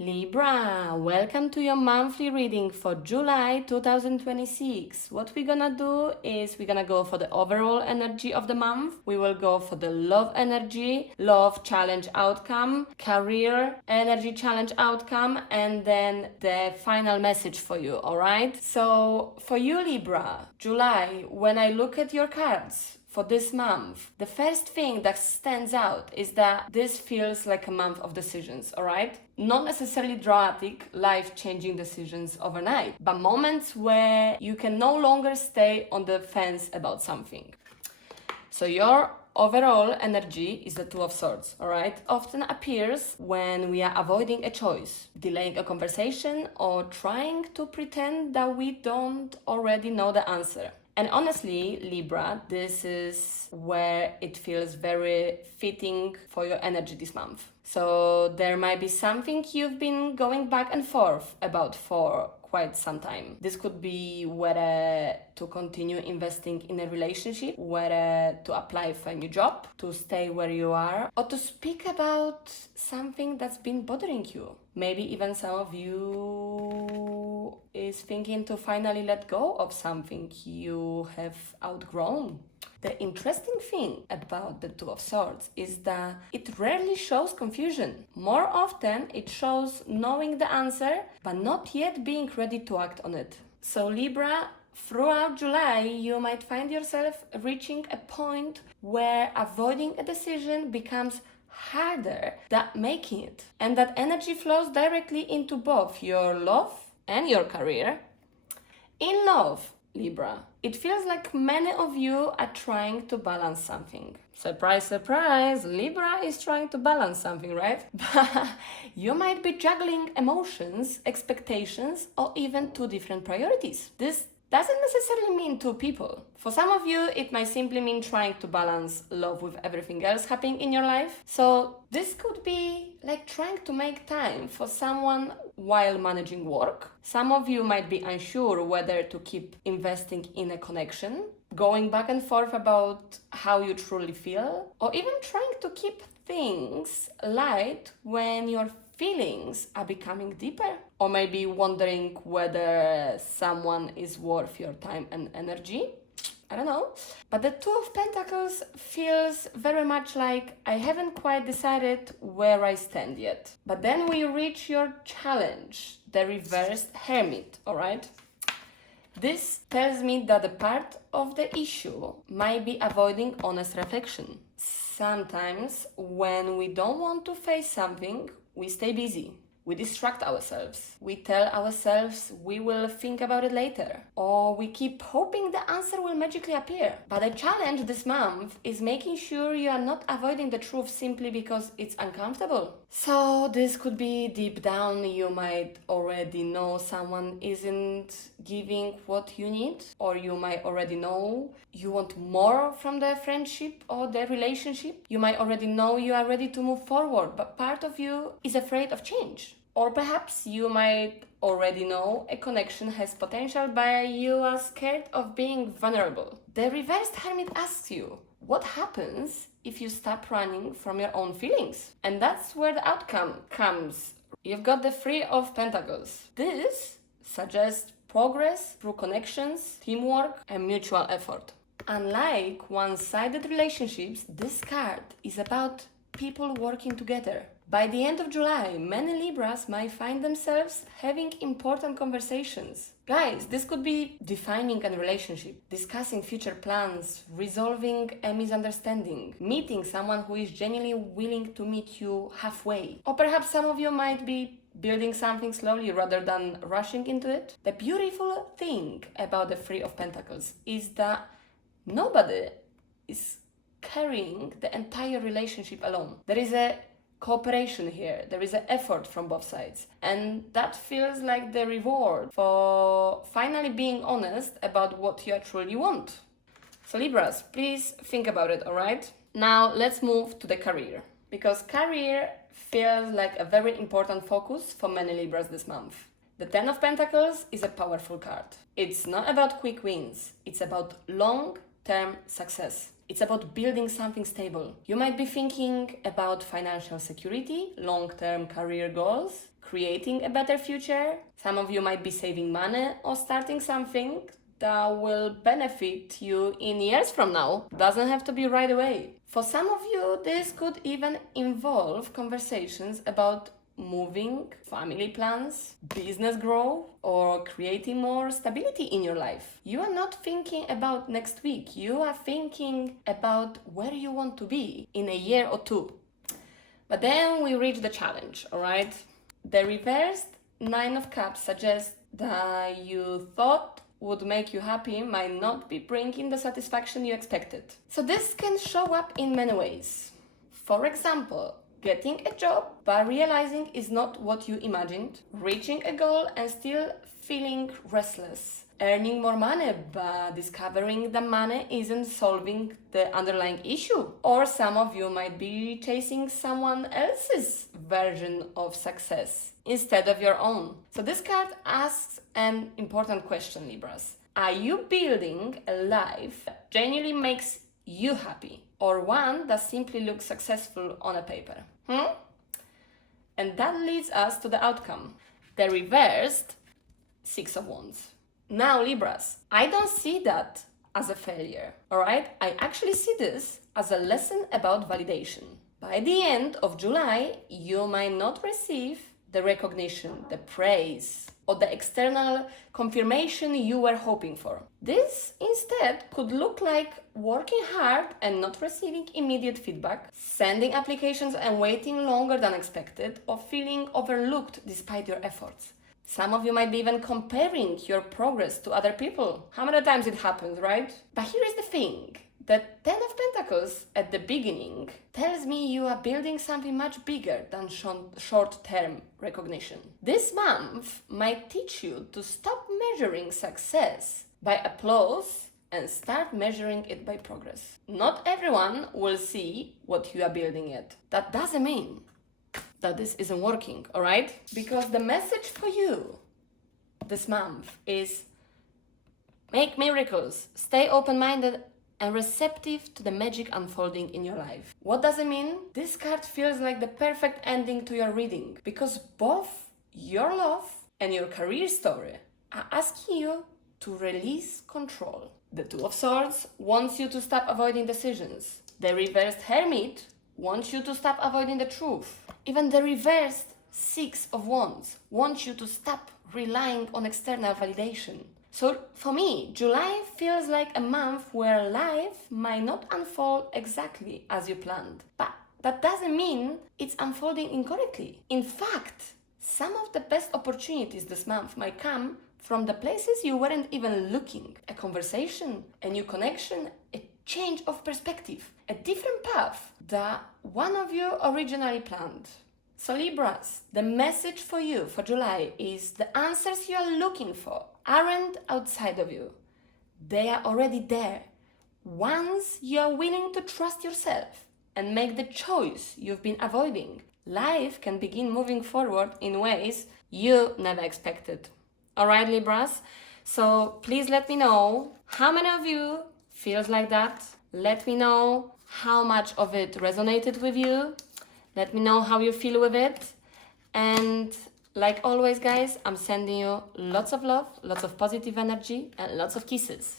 Libra, welcome to your monthly reading for July 2026. What we're gonna do is we're gonna go for the overall energy of the month. We will go for the love energy, love challenge outcome, career energy challenge outcome, and then the final message for you, all right? So for you, Libra, July, when I look at your cards, for this month, the first thing that stands out is that this feels like a month of decisions, all right? Not necessarily dramatic, life-changing decisions overnight, but moments where you can no longer stay on the fence about something. So your overall energy is the Two of Swords, all right? Often appears when we are avoiding a choice, delaying a conversation, or trying to pretend that we don't already know the answer. And honestly, Libra, this is where it feels very fitting for your energy this month. So there might be something you've been going back and forth about for quite some time. This could be whether to continue investing in a relationship, whether to apply for a new job, to stay where you are, or to speak about something that's been bothering you. Maybe even some of you is thinking to finally let go of something you have outgrown. The interesting thing about the Two of Swords is that it rarely shows confusion. More often, it shows knowing the answer, but not yet being ready to act on it. So Libra, throughout July, you might find yourself reaching a point where avoiding a decision becomes harder than making it. And that energy flows directly into both your love and your career. In love, Libra, it feels like many of you are trying to balance something. Surprise, surprise, Libra is trying to balance something, right? But you might be juggling emotions, expectations, or even two different priorities. This doesn't necessarily mean two people. For some of you, it might simply mean trying to balance love with everything else happening in your life. So this could be like trying to make time for someone while managing work. Some of you might be unsure whether to keep investing in a connection, going back and forth about how you truly feel, or even trying to keep things light when your feelings are becoming deeper, or maybe wondering whether someone is worth your time and energy. I don't know. But the Two of Pentacles feels very much like I haven't quite decided where I stand yet. But then we reach your challenge, the reversed Hermit, all right? This tells me that a part of the issue might be avoiding honest reflection. Sometimes when we don't want to face something, we stay busy. We distract ourselves. We tell ourselves we will think about it later. Or we keep hoping the answer will magically appear. But the challenge this month is making sure you are not avoiding the truth simply because it's uncomfortable. So this could be deep down, you might already know someone isn't giving what you need, or you might already know you want more from the friendship or the relationship. You might already know you are ready to move forward, but part of you is afraid of change. Or perhaps you might already know a connection has potential, but you are scared of being vulnerable. The reversed Hermit asks you, what happens if you stop running from your own feelings? And that's where the outcome comes. You've got the Three of Pentacles. This suggests progress through connections, teamwork, and mutual effort. Unlike one-sided relationships, this card is about people working together. By the end of July, many Libras might find themselves having important conversations. Guys, this could be defining a relationship, discussing future plans, resolving a misunderstanding, meeting someone who is genuinely willing to meet you halfway. Or perhaps some of you might be building something slowly rather than rushing into it. The beautiful thing about the Three of Pentacles is that nobody is carrying the entire relationship alone. There is a cooperation here. There is an effort from both sides. And that feels like the reward for finally being honest about what you truly want. So Libras, please think about it, all right? Now let's move to the career. Because career feels like a very important focus for many Libras this month. The Ten of Pentacles is a powerful card. It's not about quick wins. It's about long-term success. It's about building something stable. You might be thinking about financial security, long-term career goals, creating a better future. Some of you might be saving money or starting something that will benefit you in years from now. Doesn't have to be right away. For some of you, this could even involve conversations about moving, family plans, business growth, or creating more stability in your life. You are not thinking about next week. You are thinking about where you want to be in a year or two. But then we reach the challenge, all right? The reversed Nine of Cups suggests that you thought would make you happy might not be bringing the satisfaction you expected. So this can show up in many ways. For example, getting a job but realizing is not what you imagined, reaching a goal and still feeling restless, earning more money but discovering the money isn't solving the underlying issue. Or some of you might be chasing someone else's version of success instead of your own. So this card asks an important question, Libras. Are you building a life that genuinely makes you happy, or one that simply looks successful on a paper? And that leads us to the outcome. The reversed Six of Wands. Now, Libras, I don't see that as a failure, all right? I actually see this as a lesson about validation. By the end of July, you might not receive the recognition, the praise, or the external confirmation you were hoping for. This instead could look like working hard and not receiving immediate feedback, sending applications and waiting longer than expected, or feeling overlooked despite your efforts. Some of you might be even comparing your progress to other people. How many times it happens, right? But here is the thing. The Ten of Pentacles at the beginning tells me you are building something much bigger than short-term recognition. This month might teach you to stop measuring success by applause and start measuring it by progress. Not everyone will see what you are building yet. That doesn't mean that this isn't working, all right? Because the message for you this month is make miracles, stay open-minded and receptive to the magic unfolding in your life. What does it mean? This card feels like the perfect ending to your reading because both your love and your career story are asking you to release control. The Two of Swords wants you to stop avoiding decisions. The reversed Hermit wants you to stop avoiding the truth. Even the reversed Six of Wands wants you to stop relying on external validation. So for me, July feels like a month where life might not unfold exactly as you planned. But that doesn't mean it's unfolding incorrectly. In fact, some of the best opportunities this month might come from the places you weren't even looking. A conversation, a new connection, a change of perspective, a different path that one of you originally planned. So Libras, the message for you for July is the answers you are looking for aren't outside of you. They are already there. Once you are willing to trust yourself and make the choice you've been avoiding, life can begin moving forward in ways you never expected. All right, Libras? So please let me know how many of you feels like that. Let me know how much of it resonated with you. Let me know how you feel with it. And like always, guys, I'm sending you lots of love, lots of positive energy, and lots of kisses.